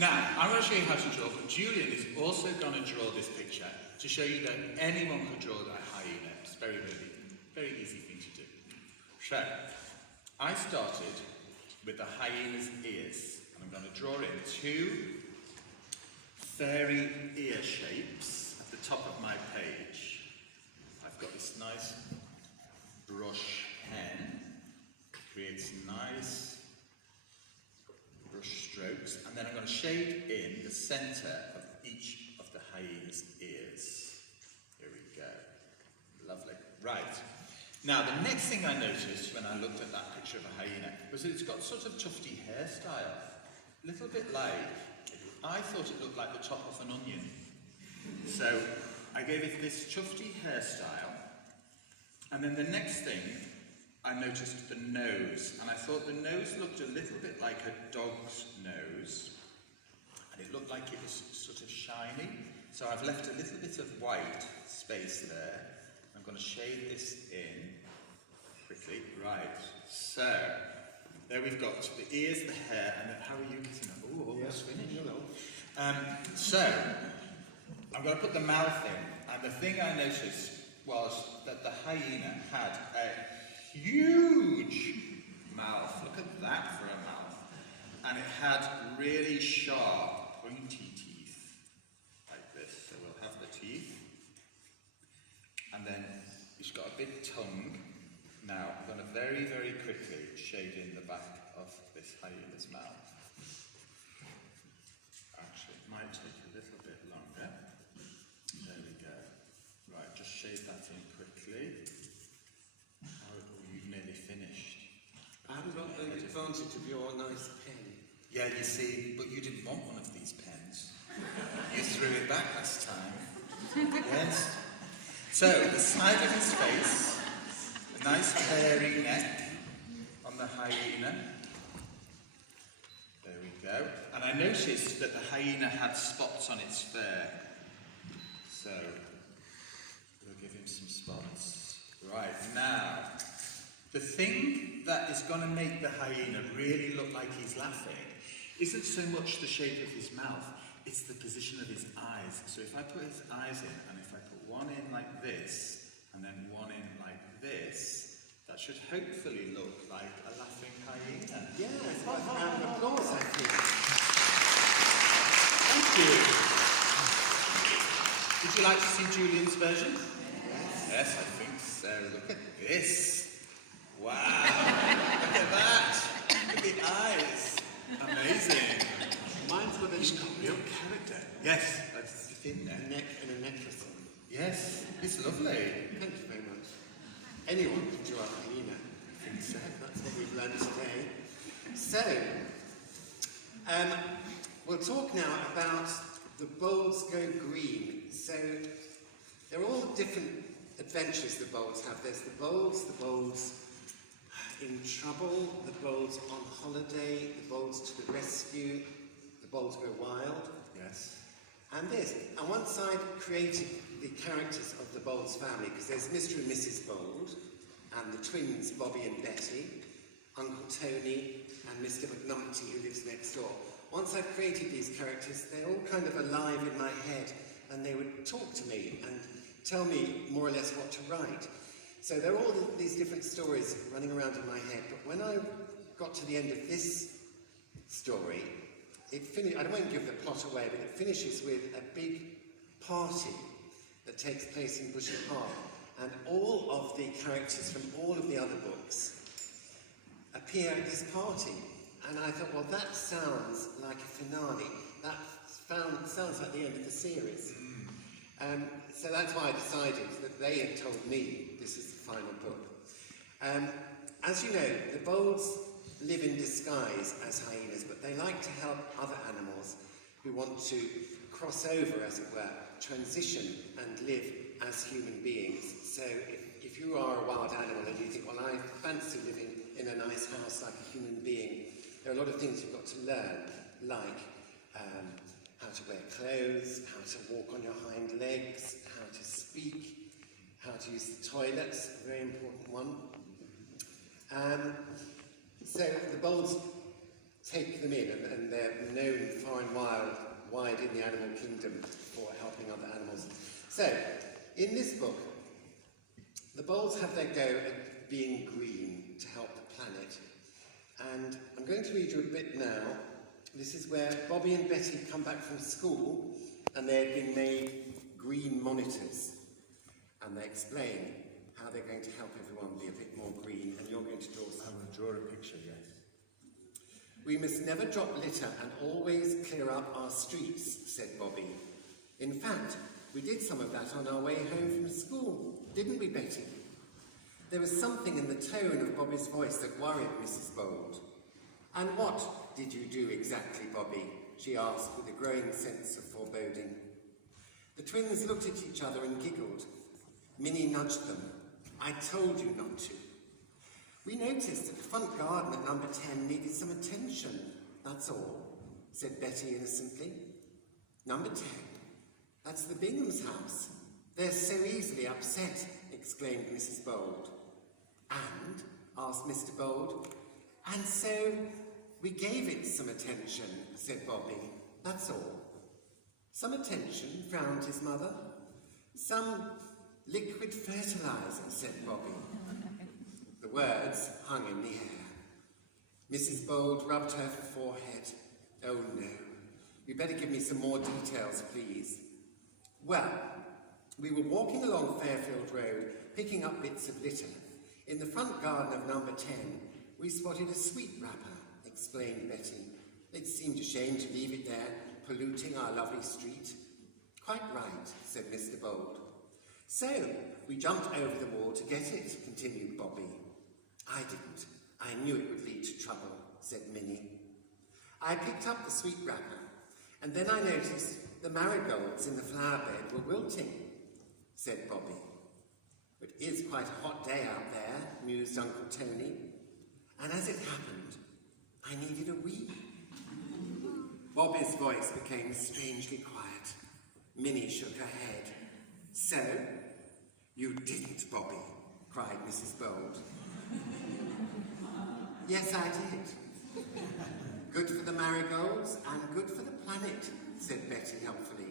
Now, I'm going to show you how to draw, but Julian is also going to draw this picture to show you that anyone could draw that hyena. It's very easy thing to do. So, I started with the hyena's ears, and I'm going to draw in two fairy ear shapes at the top of my page. I've got this nice brush pen, creates nice brush strokes, and then I'm going to shade in the centre of each of the hyena's ears. Here we go. Lovely. Right. Now, the next thing I noticed when I looked at that picture of a hyena was that it's got sort of tufty hairstyle. A little bit like, I thought it looked like the top of an onion. So, I gave it this tufty hairstyle, and then the next thing, I noticed the nose, and I thought the nose looked a little bit like a dog's nose, and it looked like it was sort of shiny, so I've left a little bit of white space there. I'm going to shade this in quickly. Right, so there we've got the ears, the hair, and how are you getting that? Oh, almost finished. So, I'm going to put the mouth in, and the thing I noticed was that the hyena had a huge mouth. Look at that for a mouth. And it had really sharp, pointy teeth, like this. So we'll have the teeth. And then it's got a big tongue. Now, I'm going to very, very quickly shade in the back of this hyena's mouth. Actually, it might take a little bit longer. There we go. Right, just shade that in quickly. Oh, you've nearly finished. I haven't got the advantage of your nice pen. Yeah, you see, but you didn't want one of these pens. You threw it back last time. Yes. So, the side of his face, a nice hairy neck on the hyena. There we go. And I noticed that the hyena had spots on its fur. So, we'll give him some spots. Right, now, the thing that is going to make the hyena really look like he's laughing isn't so much the shape of his mouth, it's the position of his eyes. So if I put his eyes in, and if I put one in like this, and then one in like this, that should hopefully look like a laughing hyena. Yeah, it's like a round of applause, I think. Thank you. Would you like to see Julian's version? Yes. Yes, I think so. Look at this. Wow. Look at that. Look at the eyes. Amazing. Mine's got a real character. Yes, that's thin there. neck and a necklace on. Yes, it's lovely. Thank you very much. Anyone can draw a hyena. I think so. That's what we've learned today. So, we'll talk now about the Bulbs Go Green. So, they're all different adventures the Bulbs have. There's the Bulbs in trouble, the Bulbs on holiday, the Bulbs to the rescue, the Bulbs Go Wild. Yes. And this. And once I'd created the characters of the Bulbs family, because there's Mr. and Mrs. Bulb, and the twins, Bobby and Betty, Uncle Tony, and Mr. McNulty, who lives next door. Once I'd created these characters, they're all kind of alive in my head, and they would talk to me and tell me more or less what to write. So there are all these different stories running around in my head, but when I got to the end of this story, it finished. I won't give the plot away, but it finishes with a big party that takes place in Bushy Park, and all of the characters from all of the other books appear at this party. And I thought, well, that sounds like a finale. That sounds like the end of the series. So that's why I decided that they had told me this is the final book. As you know, the Bulbs live in disguise as hyenas, but they like to help other animals who want to cross over, as it were, transition and live as human beings. So if you are a wild animal and you think, well, I fancy living in a nice house like a human being, there are a lot of things you've got to learn, like how to wear clothes, how to walk on your hind legs, how to speak, how to use the toilets, a very important one. So the Bulbs take them in, and they're known far and wide in the animal kingdom for helping other animals. So, in this book, the Bolds have their go at being green to help the planet. And I'm going to read you a bit now. This is where Bobby and Betty come back from school and they've been made green monitors. And they explain how they're going to help everyone be a bit more green, and you're going to draw some. I'm going to draw a picture, yes. We must never drop litter and always clear up our streets, said Bobby. In fact, we did some of that on our way home from school, didn't we, Betty? There was something in the tone of Bobby's voice that worried Mrs. Bold. And what did you do exactly, Bobby? She asked with a growing sense of foreboding. The twins looked at each other and giggled. Minnie nudged them. I told you not to. We noticed that the front garden at number 10 needed some attention, that's all, said Betty innocently. Number 10? That's the Bingham's house. They're so easily upset, exclaimed Mrs. Bold. And? Asked Mr. Bold. And so we gave it some attention, said Bobby. That's all. Some attention, frowned his mother. Some liquid fertilizer, said Bobby. The words hung in the air. Mrs. Bold rubbed her forehead. Oh no, you better give me some more details, please. Well, we were walking along Fairfield Road, picking up bits of litter. In the front garden of number 10, we spotted a sweet wrapper, explained Betty. It seemed a shame to leave it there, polluting our lovely street. Quite right, said Mr. Bold. So, we jumped over the wall to get it, continued Bobby. I didn't. I knew it would lead to trouble, said Minnie. I picked up the sweet wrapper, and then I noticed the marigolds in the flower bed were wilting, said Bobby. It is quite a hot day out there, mused Uncle Tony. And as it happened, I needed a wee. Bobby's voice became strangely quiet. Minnie shook her head. So, you didn't, Bobby, cried Mrs. Bold. Yes, I did. Good for the marigolds and good for the planet, said Betty helpfully.